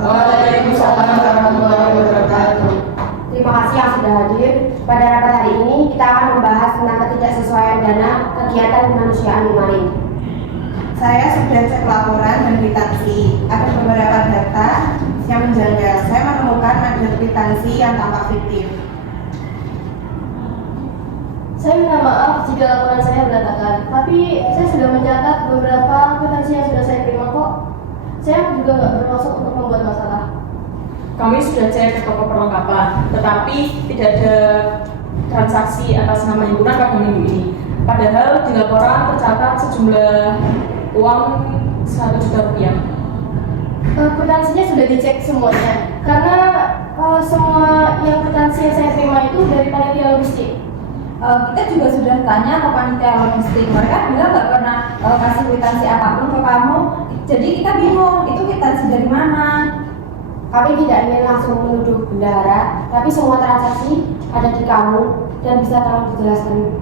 Waalaikumsalam warahmatullahi wabarakatuh. Terima kasih yang sudah hadir. Pada rapat hari ini kita akan membahas tentang ketidaksesuaian dana kegiatan kemanusiaan kemarin. Saya sudah cek laporan dan kwitansi. Ada beberapa data yang menjanggal. Saya menemukan ada kwitansi yang tampak fiktif. Saya minta maaf jika laporan saya berantakan, tapi saya sudah mencatat beberapa kwitansi yang sudah saya terima kok. Saya juga nggak bermaksud untuk membuat masalah. Kami sudah cek ke toko perlengkapan, tetapi tidak ada transaksi atas nama himpunan pada minggu ini. Padahal di laporan tercatat sejumlah uang 100 juta rupiah. Kwitansinya sudah dicek semuanya, karena semua yang kwitansi yang saya terima itu dari panitia logistik. Kita juga sudah tanya ke panitia logistik, mereka bilang nggak pernah kasih kwitansi apapun ke kamu. Jadi kita bingung, itu kwitansi dari mana? Kami tidak ingin langsung menuduh bendahara, tapi semua transaksi ada di kamu dan bisa tolong dijelaskan.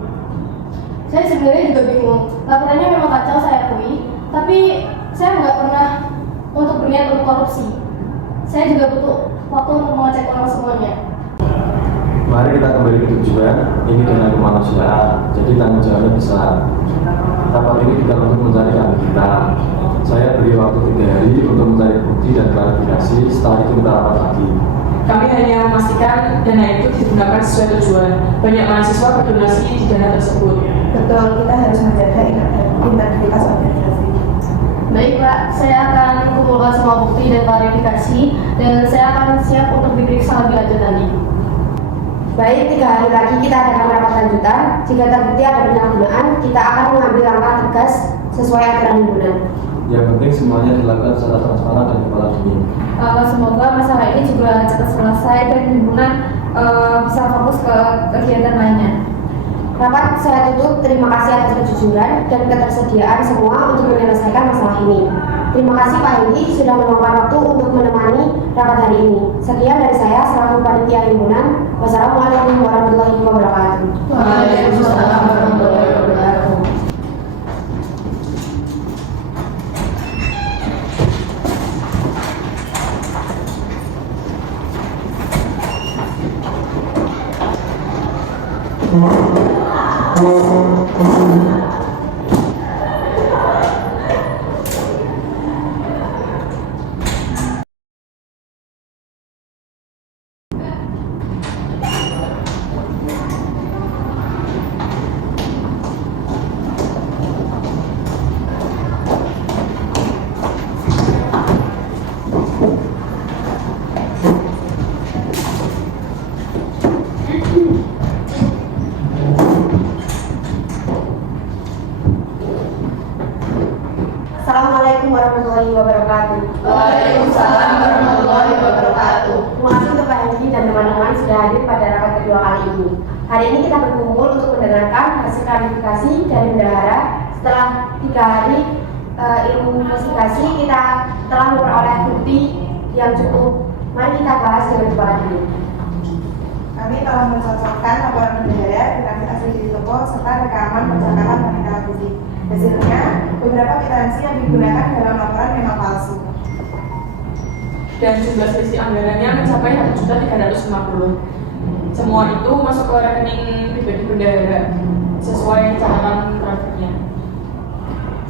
Saya sebenarnya juga bingung. Laporannya memang kacau, saya akui, tapi saya nggak pernah untuk berniat untuk korupsi. Saya juga butuh waktu untuk mengecek ulang semuanya. Mari kita kembali ke tujuan, ini dana kemanusiaan, jadi tanggung jawabnya besar. Rapat ini kita untuk mencari kami kita. Saya beri waktu 3 hari untuk mencari bukti dan klarifikasi, setelah itu kita rapat lagi. Kami hanya memastikan dana itu digunakan sesuai tujuan. Banyak mahasiswa berdonasi di dana tersebut. Betul, kita harus menjaga integritas organisasi. Baik Pak, saya akan kumpulkan semua bukti dan klarifikasi, dan saya akan siap untuk diperiksa lebih lanjut nanti. Baik, 3 hari lagi kita adakan rapat lanjutan. Jika terbukti ada penyalahgunaan, kita akan mengambil langkah tegas sesuai aturan himpunan. Yang penting semuanya dilakukan secara transparan dan kepala dingin. Semoga masalah ini juga cepat selesai dan himpunan bisa fokus ke kegiatan lainnya. Rapat saya tutup. Terima kasih atas kejujuran dan ketersediaan semua untuk menyelesaikan masalah ini. Terima kasih Pak Hendi sudah meluangkan waktu untuk menemani rapat hari ini. Sekian dari saya selaku panitia himpunan. Wassalamualaikum warahmatullahi wabarakatuh. Waalaikumsalam warahmatullahi wabarakatuh. Assalamualaikum warahmatullahi wabarakatuh. Waalaikumsalam warahmatullahi wabarakatuh. Terima kasih untuk Pak Hendi dan teman-teman sudah hadir pada rapat kedua kali ini. Hari ini kita berkumpul untuk mendengarkan hasil klarifikasi dari bendahara. Setelah 3 hari ilmu investigasi, kita telah memperoleh bukti yang cukup. Mari kita bahas dengan kepala dingin. Kami telah mencocokkan laporan bendahara dengan asli di toko serta rekaman percakapan dari televisi. Hasilnya, beberapa kwitansi yang digunakan dalam laporan memang palsu. Dan jumlah selisih anggarannya mencapai 1.350.000. Semua itu masuk ke rekening pribadi bendahara sesuai catatan grafiknya.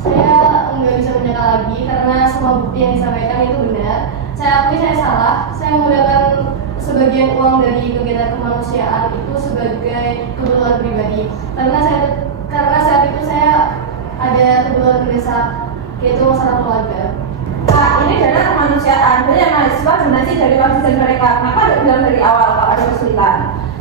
Saya nggak bisa menyangka lagi karena semua bukti yang disampaikan itu benar. Saya akui saya salah. Saya menggunakan sebagian uang dari kegiatan kemanusiaan itu sebagai kebutuhan pribadi. Karena saat itu saya ada kebutuhan mendesak, yaitu masalah keluarga. Pak, ini dana kemanusiaan, banyak mahasiswa donasi dari mahasiswa mereka. Kenapa tidak bilang dari awal kalau ada kesulitan?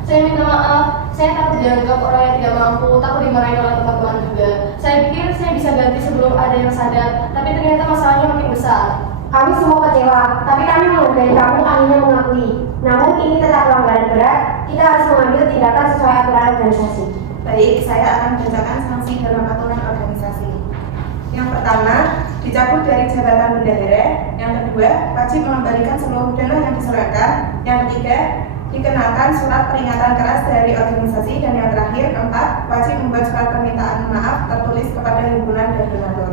Saya minta maaf, saya takut dianggap orang yang tidak mampu, takut dimarahin oleh teman-teman juga. Saya pikir saya bisa ganti sebelum ada yang sadar, tapi ternyata masalahnya makin besar. Kami semua kecewa, tapi kami menghargai kamu akhirnya mengakui. Namun ini tetap pelanggaran berat, kita harus mengambil tindakan sesuai aturan organisasi. Baik, saya akan membacakan sanksi dalam aturan organisasi. Yang pertama, dicabut dari jabatan bendahara. Yang kedua, wajib mengembalikan seluruh dana yang diserahkan. Yang ketiga, dikenakan surat peringatan keras dari organisasi. Dan yang terakhir, keempat, wajib membuat surat permintaan maaf tertulis kepada himpunan dan donatur.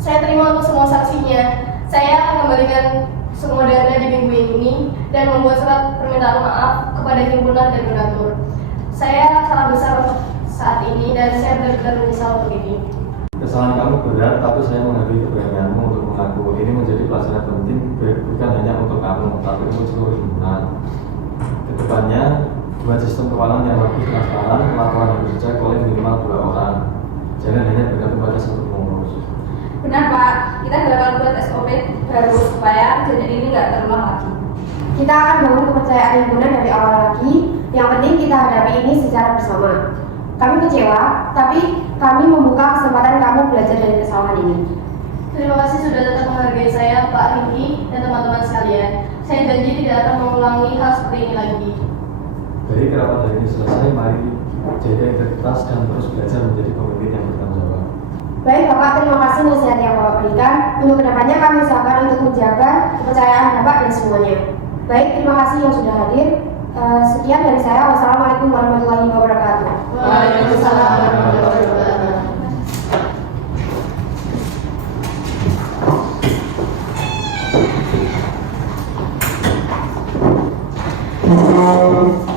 Saya terima untuk semua saksinya. Saya akan kembalikan semua dana di minggu ini dan membuat surat permintaan maaf kepada himpunan dan donatur. Saya salah besar saat ini dan saya benar-benar menyesal untuk ini. Kesalahan kamu berat, tapi saya menghargai keberanianmu untuk mengaku. Ini menjadi pelajaran penting, bukan hanya untuk kamu, tapi untuk seluruh himpunan. Kedepannya, buat sistem keuangan yang lebih transparan, laporan yang dicek oleh minimal 2 orang. Jangan hanya bergantung pada satu pengurus. Benar Pak, kita bakal buat SOP baru supaya kejadian ini nggak terulang lagi. Kita akan bangun kepercayaan himpunan dari awal lagi. Yang penting kita hadapi ini secara bersama. Kami kecewa, tapi kami membuka kesempatan kamu belajar dari kesalahan ini. Terima kasih sudah tetap menghargai saya, Pak Riki, dan teman-teman sekalian. Saya janji tidak akan mengulangi hal seperti ini lagi. Dari kerapat hari ini selesai, mari jaga integritas dan terus belajar menjadi pemimpin yang bertanggung jawab. Baik Bapak, terima kasih nasihat yang Bapak berikan. Untuk kedepannya kami usahakan untuk menjaga kepercayaan Bapak dan semuanya. Baik, terima kasih yang sudah hadir. Sekian dari saya. Wassalamualaikum warahmatullahi wabarakatuh. Waalaikumsalam warahmatullahi wabarakatuh.